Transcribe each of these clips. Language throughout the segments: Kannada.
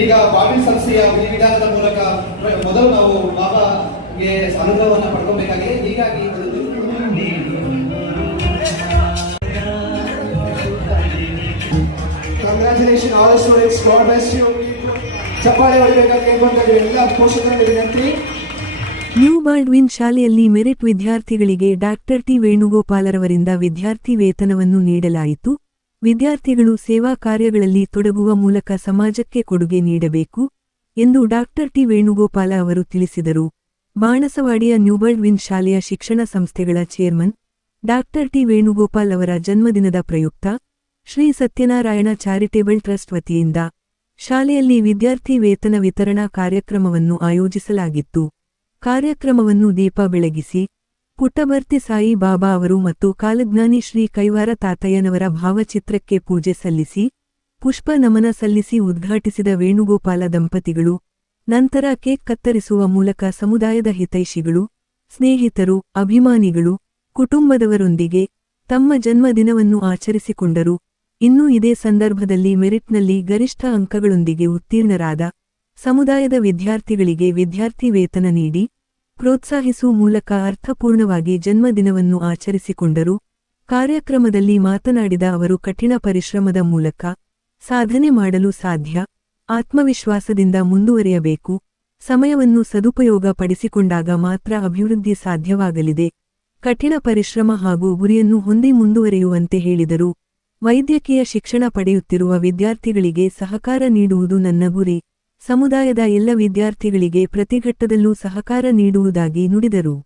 ಈಗ ಬಾಬಿನ್ ಸಂಸ್ಥೆಯ ವಿಧಿವಿಧಾನದ ಮೂಲಕ ಮೊದಲು ನಾವು ಬಾಬಾಗೆ ಅನುಗ್ರಹವನ್ನು ಪಡ್ಕೊಬೇಕಾಗಿದೆ. ಹೀಗಾಗಿ congratulation all students, God bless you. ಚಪ್ಪಾಳೆ ಹೊಡಿಬೇಕಾಗಿ ಎಲ್ಲ ಪೋಷಕರ ವಿನಂತಿ. ನ್ಯೂ ಬಾಲ್ಡ್ವಿನ್ ಶಾಲೆಯಲ್ಲಿ ಮೆರಿಟ್ ವಿದ್ಯಾರ್ಥಿಗಳಿಗೆ ಡಾಕ್ಟರ್ ಟಿ ವೇಣುಗೋಪಾಲರವರಿಂದ ವಿದ್ಯಾರ್ಥಿ ವೇತನವನ್ನು ನೀಡಲಾಯಿತು. ವಿದ್ಯಾರ್ಥಿಗಳು ಸೇವಾ ಕಾರ್ಯಗಳಲ್ಲಿ ತೊಡಗುವ ಮೂಲಕ ಸಮಾಜಕ್ಕೆ ಕೊಡುಗೆ ನೀಡಬೇಕು ಎಂದು ಡಾಕ್ಟರ್ ಟಿ ವೇಣುಗೋಪಾಲ ಅವರು ತಿಳಿಸಿದರು. ಬಾಣಸವಾಡಿಯ ನ್ಯೂಬಾಲ್ಡ್ವಿನ್ ಶಾಲೆಯ ಶಿಕ್ಷಣ ಸಂಸ್ಥೆಗಳ ಚೇರ್ಮನ್ ಡಾಕ್ಟರ್ ಟಿ ವೇಣುಗೋಪಾಲ್ ಅವರ ಜನ್ಮದಿನದ ಪ್ರಯುಕ್ತ ಶ್ರೀ ಸತ್ಯನಾರಾಯಣ ಚಾರಿಟೇಬಲ್ ಟ್ರಸ್ಟ್ ವತಿಯಿಂದ ಶಾಲೆಯಲ್ಲಿ ವಿದ್ಯಾರ್ಥಿ ವೇತನ ವಿತರಣಾ ಕಾರ್ಯಕ್ರಮವನ್ನು ಆಯೋಜಿಸಲಾಗಿತ್ತು. ಕಾರ್ಯಕ್ರಮವನ್ನು ದೀಪ ಬೆಳಗಿಸಿ ಪುಟ್ಟಬರ್ತಿ ಸಾಯಿ ಬಾಬಾ ಅವರು ಮತ್ತು ಕಾಲಜ್ಞಾನಿ ಶ್ರೀ ಕೈವಾರ ತಾತಯ್ಯನವರ ಭಾವಚಿತ್ರಕ್ಕೆ ಪೂಜೆ ಸಲ್ಲಿಸಿ ಪುಷ್ಪ ನಮನ ಸಲ್ಲಿಸಿ ಉದ್ಘಾಟಿಸಿದ ವೇಣುಗೋಪಾಲ ದಂಪತಿಗಳು ನಂತರ ಕೇಕ್ ಕತ್ತರಿಸುವ ಮೂಲಕ ಸಮುದಾಯದ ಹಿತೈಷಿಗಳು, ಸ್ನೇಹಿತರು, ಅಭಿಮಾನಿಗಳು, ಕುಟುಂಬದವರೊಂದಿಗೆ ತಮ್ಮ ಜನ್ಮದಿನವನ್ನು ಆಚರಿಸಿಕೊಂಡರು. ಇನ್ನು ಇದೇ ಸಂದರ್ಭದಲ್ಲಿ ಮೆರಿಟ್ನಲ್ಲಿ ಗರಿಷ್ಠ ಅಂಕಗಳೊಂದಿಗೆ ಉತ್ತೀರ್ಣರಾದ ಸಮುದಾಯದ ವಿದ್ಯಾರ್ಥಿಗಳಿಗೆ ವಿದ್ಯಾರ್ಥಿ ವೇತನ ನೀಡಿ ಪ್ರೋತ್ಸಾಹಿಸುವ ಮೂಲಕ ಅರ್ಥಪೂರ್ಣವಾಗಿ ಜನ್ಮದಿನವನ್ನು ಆಚರಿಸಿಕೊಂಡರು. ಕಾರ್ಯಕ್ರಮದಲ್ಲಿ ಮಾತನಾಡಿದ ಅವರು ಕಠಿಣ ಪರಿಶ್ರಮದ ಮೂಲಕ ಸಾಧನೆ ಮಾಡಲು ಸಾಧ್ಯ, ಆತ್ಮವಿಶ್ವಾಸದಿಂದ ಮುಂದುವರಿಯಬೇಕು, ಸಮಯವನ್ನು ಸದುಪಯೋಗ ಪಡಿಸಿಕೊಂಡಾಗ ಮಾತ್ರ ಅಭಿವೃದ್ಧಿ ಸಾಧ್ಯವಾಗಲಿದೆ, ಕಠಿಣ ಪರಿಶ್ರಮ ಹಾಗೂ ಗುರಿಯನ್ನು ಹೊಂದಿ ಮುಂದುವರಿಯುವಂತೆ ಹೇಳಿದರು. ವೈದ್ಯಕೀಯ ಶಿಕ್ಷಣ ಪಡೆಯುತ್ತಿರುವ ವಿದ್ಯಾರ್ಥಿಗಳಿಗೆ ಸಹಕಾರ ನೀಡುವುದು ನನ್ನ ಗುರಿ, ಸಮುದಾಯದ ಎಲ್ಲ ವಿದ್ಯಾರ್ಥಿಗಳಿಗೆ ಪ್ರತಿಘಟ್ಟದಲ್ಲೂ ಸಹಕಾರ ನೀಡುವುದಾಗಿ ನುಡಿದರು.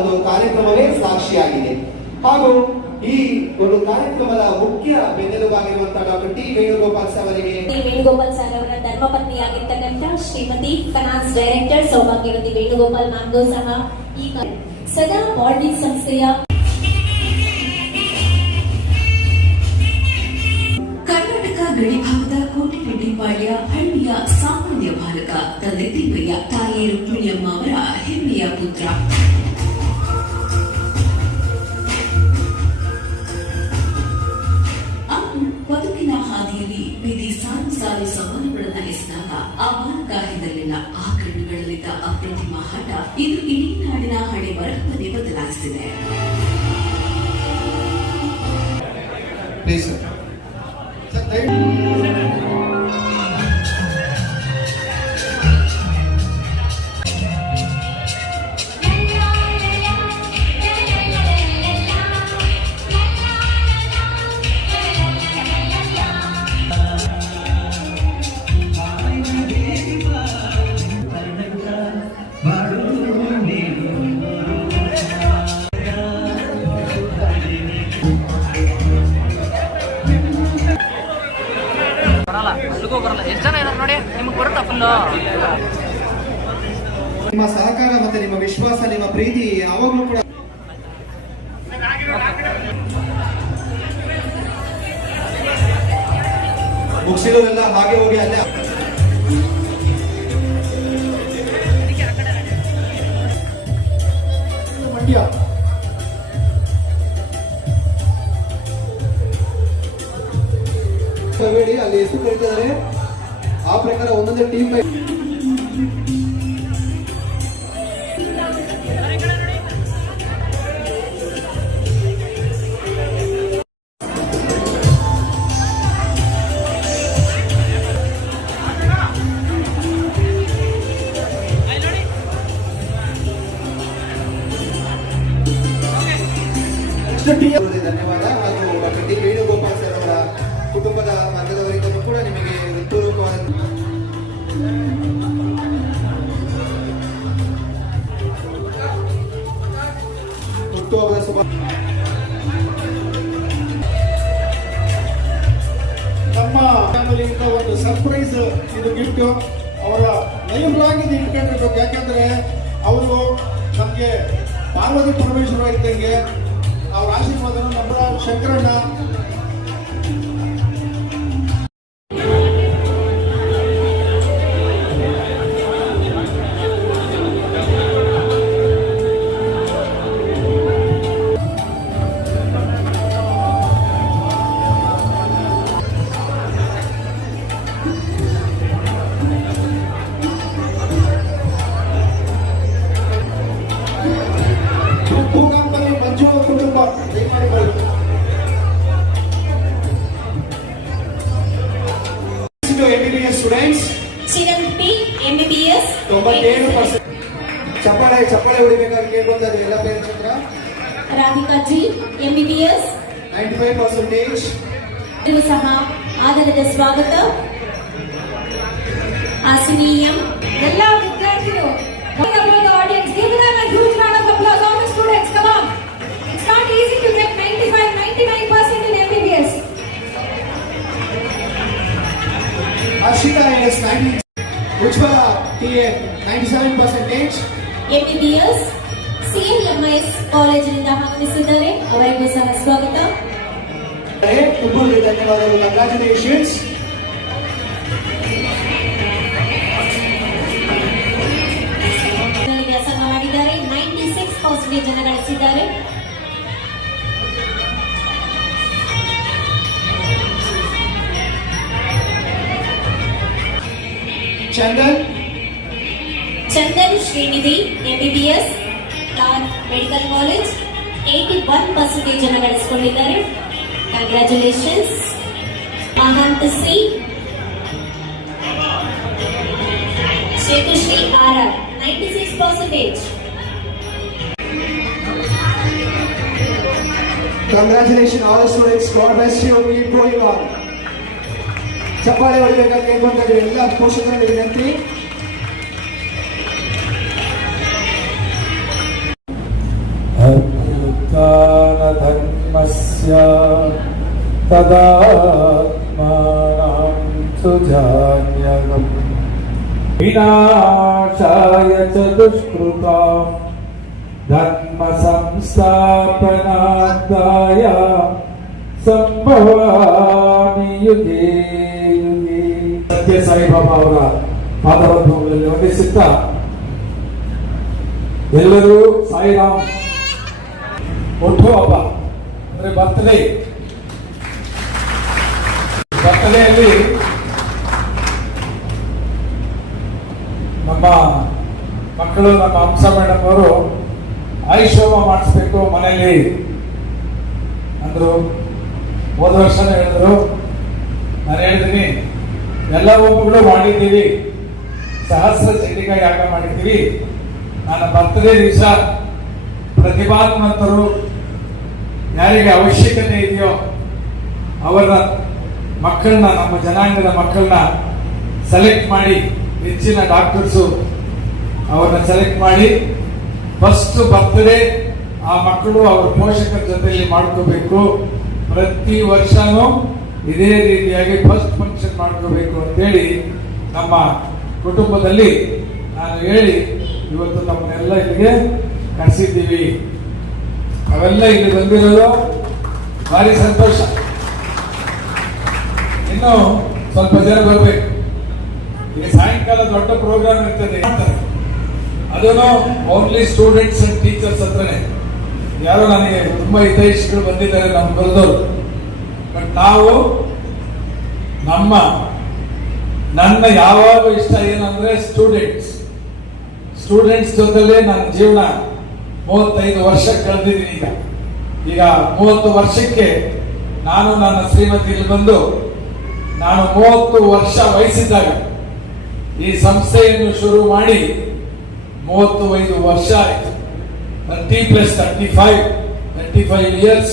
ಒಂದು ಕಾರ್ಯಕ್ರಮವೇ ಸಾಕ್ಷಿಯಾಗಿದೆ. ಹಾಗೂ ಈ ಒಂದು ಕಾರ್ಯಕ್ರಮದ ಮುಖ್ಯ ಬೆನ್ನೆಲುಬಾಗಿರುವಂತಹ ಡಾಕ್ಟರ್ ಟಿ ವೇಣುಗೋಪಾಲ್ ಅವರಿಗೆ ವೇಣುಗೋಪಾಲ್ ಸರ್ ಅವರ ಧರ್ಮಪತ್ನಿಯಾಗಿರ್ತಕ್ಕಂಥ ಶ್ರೀಮತಿ ಫೈನಾನ್ಸ್ ಡೈರೆಕ್ಟರ್ ಸೌಭಾಗ್ಯವತಿ ವೇಣುಗೋಪಾಲ್ ಮ್ಯಾಮ್ಗೂ ಸಹ ಈಗ ಸದಾ ಬಾಲ್ಡ್ವಿನ್ ಸಂಸ್ಥೆಯ ಕರ್ನಾಟಕ ಗಡಿಭಾಗದ ಕೋಟೆರೆಡ್ಡಿಪಾಳ್ಯ ಹಳ್ಳಿಯ ಸಾಮಾನ್ಯ ಬಾಲಕ ತಂದೆ ತಿಮ್ಮಯ್ಯ, ತಾಯಿ ರುಕ್ಮಿಣಿಯಮ್ಮ ಅವರ ಹೆಮ್ಮೆಯ ಪುತ್ರ. ಬದುಕಿನ ಹಾದಿಯಲ್ಲಿ ಬೀದಿ ಸಾಲು ಸಾಲು ಸವಾಲುಗಳನ್ನು ಎಸೆದಾಗ ಆ ಬಾಲಕ ಹಿಂದಲಿಲ್ಲ. ಆ ಕಣ್ಣುಗಳಲ್ಲಿದ್ದ ಅಪ್ರತಿಮ ಹಠ ಇದು ಇಡೀ ನಾಡಿನ ಹಣೆ ಬರಹವನ್ನೇ ಬದಲಾಯಿಸಿದೆ. ನಿಮ್ಮ ಸಹಕಾರ ಮತ್ತೆ ನಿಮ್ಮ ವಿಶ್ವಾಸ, ನಿಮ್ಮ ಪ್ರೀತಿ ಯಾವಾಗಲೂ ಕೂಡ ಮುಗಿಸಿರೋದೆಲ್ಲ ಹಾಗೆ ಹೋಗಿ ಅಲ್ಲೇ ಮಂಡ್ಯ ಅಲ್ಲಿ ಹೆಸರು ಕರೀತಿದ್ದಾರೆ. ಆ ಪ್ರಕಾರ ಒಂದೊಂದೇ ಟೀಮ್ ಧನ್ಯವಾದ. ಹಾಗೂ ಡಾಕ್ಟರ್ ಟಿ ವೇಣುಗೋಪಾಲ್ ಸರ್ ಅವರ ಕುಟುಂಬದ ವರ್ಗದವರಿಗೂ ಕೂಡ ನಿಮಗೆ ಹೃತ್ಪೂರ್ವಕವಾದ ಹುಟ್ಟುಹಬ್ಬದ ಶುಭ. ನಮ್ಮ ಫ್ಯಾಮಿಲಿಯಿಂದ ಒಂದು ಸರ್ಪ್ರೈಸ್ ಇದು ಗಿಫ್ಟ್ ಅವರ ಲೈಫ್ ಲಾಂಗ್ ಇದು ಇಟ್ಕೊಂಡಿರ್ಬೇಕು. ಯಾಕಂದ್ರೆ ಅವರು ನಮಗೆ ಪಾರ್ವತಿ ಪರಮೇಶ್ವರ ಇದ್ದಂಗೆ. ಅವ್ರ ಆಶೀರ್ವಾದನ ನಮ್ಮ ಶಂಕರಣ್ಣ ಭೂಗಂಪಲ್ಲಿ ಮಂಜು ಕುಟುಂಬ MBBS students Chiranth P MBBS 97%. ಚಪ್ಪಾಳೆ ಹೊಡಿಬೇಕಾದ್ರೆ ಕೇಳ್ಕೊಂತಾರೆ ಎಲ್ಲ ಪೇರೆಂಟ್ಸ್ ಹತ್ರ. Radhika G MBBS 95%. ಇದು ಸಹ ಆದರದ ಸ್ವಾಗತ. ಆಸಿನಿಯಂ ಎಲ್ಲ ವಿದ್ಯಾರ್ಥಿಗಳು audience give them a huge round of applause. All the students, come on. It's not easy to get 99% in MBBS. Ashita is 90. Ujjwala TA 97%. MBBS CLMS ಕಾಲೇಜಿನಿಂದ ಆಗಮಿಸಿದ್ದಾರೆ. ಅವರಿಗೂ ಸಹ ಸ್ವಾಗತ. ತುಂಬಾ ಧನ್ಯವಾದಗಳು. ಕಂಗ್ರಾಚುಲೇಷನ್ಸ್. ವ್ಯಾಸಂಗ ಮಾಡಿದ್ದಾರೆ. 96% ಜನ ಗಳಿಸಿದ್ದಾರೆ. Chandan Srinidhi MBBS medical college 81% ಜನ ಗಳಿಸಿಕೊಂಡಿದ್ದಾರೆ. ಕಂಗ್ರಾಚುಲೇಷನ್ಸ್. ಮಹಾಂತ ಸಿ ಶೇಖುಶ್ರೀ RR 96%. Congratulations all the students. God bless you. Keep going on. ಚಪ್ಪಾಳೆ ಹೊಡಿಬೇಕಾಗಿ ಕೇಳ್ಕೊಂತಾರೆ ಎಲ್ಲ ಪೋಷಕರಲ್ಲಿ ವಿನಂತಿ. ಧರ್ಮಸ್ಯ ತದಾತ್ಮಾನಂ ಸುಜಾನ್ಯಗಂ ವಿನಾಶಾಯ ಚ ದುಷ್ಕೃತಾಂ ಧರ್ಮ ಸಂಸ್ಥಾಪನಾರ್ಥಾಯ ಸಂಭವಾಮಿ ಯುಗೇ ಯುಗೇ. ಸತ್ಯ ಸಾಯಿಬಾಬಾ ಅವರ ಪಾದಪದ್ಮಗಳಲ್ಲಿ ವಂದಿಸುತ್ತಾ ಎಲ್ಲರೂ ಸಾಯಿರಾಮ್ ಹುಟ್ಟು ಹಬ್ಬ ಅಂದ್ರೆ ಬರ್ತಡೆಯಲ್ಲಿ ನಮ್ಮ ಮಕ್ಕಳು ನಮ್ಮ ಹಂಸ ಮೇಡಮ್ ಅವರು ಆಯುಷೋಮ ಮಾಡಿಸ್ಬೇಕು ಮನೆಯಲ್ಲಿ ಅಂದ್ರು. ಹೋದ ವರ್ಷನೇ ಹೇಳಿದ್ರು. ನಾನು ಹೇಳಿದ್ದೀನಿ ಎಲ್ಲ ಒಬ್ಬಗಳು ಮಾಡಿದ್ದೀವಿ, ಸಹಸ್ರ ಚಂಡಿಕಾ ಯಾಗ ಮಾಡಿದ್ದೀವಿ. ನನ್ನ ಬರ್ತಡೇ ದಿವಸ ಪ್ರತಿಭಾನ್ವಂತರು ಯಾರಿಗೆ ಅವಶ್ಯಕತೆ ಇದೆಯೋ ಅವರ ಮಕ್ಕಳನ್ನ, ನಮ್ಮ ಜನಾಂಗದ ಮಕ್ಕಳನ್ನ ಸೆಲೆಕ್ಟ್ ಮಾಡಿ, ಹೆಚ್ಚಿನ ಡಾಕ್ಟರ್ಸು ಅವ್ರನ್ನ ಸೆಲೆಕ್ಟ್ ಮಾಡಿ ಫಸ್ಟ್ ಬರ್ತ್ಡೇ ಆ ಮಕ್ಕಳು ಅವ್ರ ಪೋಷಕರ ಜೊತೆಯಲ್ಲಿ ಮಾಡ್ಕೋಬೇಕು. ಪ್ರತಿ ವರ್ಷನೂ ಇದೇ ರೀತಿಯಾಗಿ ಫಸ್ಟ್ ಫಂಕ್ಷನ್ ಮಾಡ್ಕೋಬೇಕು ಅಂತೇಳಿ ನಮ್ಮ ಕುಟುಂಬದಲ್ಲಿ ನಾನು ಹೇಳಿ ಇವತ್ತು ತಮ್ಮನ್ನೆಲ್ಲ ಇಲ್ಲಿಗೆ ಕರೆಸಿದ್ದೀವಿ. ಅವೆಲ್ಲ ಇಲ್ಲಿ ಬಂದಿರೋದು ಭಾರಿ ಸಂತೋಷ. ಇನ್ನು ಸ್ವಲ್ಪ ಜನ ಬರಬೇಕು. ಈಗ ಸಾಯಂಕಾಲ ದೊಡ್ಡ ಪ್ರೋಗ್ರಾಮ್ ಇರ್ತದೆ, ಅದನ್ನು ಓನ್ಲಿ ಸ್ಟೂಡೆಂಟ್ಸ್ ಅಂಡ್ ಟೀಚರ್ಸ್ ಹತ್ರನೇ. ಯಾರೋ ನನಗೆ ತುಂಬಾ ಹಿತೈಷಿಗಳು ಬಂದಿದ್ದಾರೆ ನಮ್ಮ ಬರೆದವರು. ಬಟ್ ನಾವು ನನ್ನ ಯಾವಾಗ ಇಷ್ಟ ಏನಂದ್ರೆ ಸ್ಟೂಡೆಂಟ್ಸ್ ಜೊತೆಲೇ ನನ್ನ ಜೀವನ 35 ವರ್ಷ ಕಳೆದಿದ್ದೀನಿ. ಈಗ 30 ವರ್ಷಕ್ಕೆ ನಾನು ನನ್ನ ಶ್ರೀಮತಿಯಲ್ಲಿ ಬಂದು ನಾನು 30 ವರ್ಷ ವಯಸ್ಸಿದ್ದಾಗ ಈ ಸಂಸ್ಥೆಯನ್ನು ಶುರು ಮಾಡಿ 35 ವರ್ಷ ಆಯಿತು. 30 + 35 years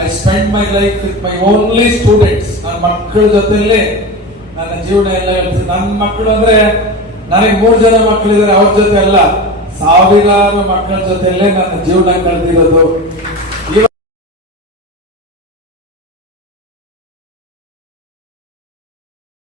I spent my life with my only students. ನನ್ನ ಮಕ್ಕಳ ಜೊತೆಲೇ ನನ್ನ ಜೀವನ ಎಲ್ಲ ಹೇಳ್ತೀನಿ. ನನ್ನ ಮಕ್ಕಳು ಅಂದ್ರೆ ನನಗೆ 3 ಜನ ಮಕ್ಕಳಿದ್ದಾರೆ, ಅವ್ರ ಜೊತೆ ಅಲ್ಲ, ಸಾವಿರಾರು ಮಕ್ಕಳ ಜೊತೆಲೇ ನನ್ನ ಜೀವನ ಕಳೆದಿರೋದು.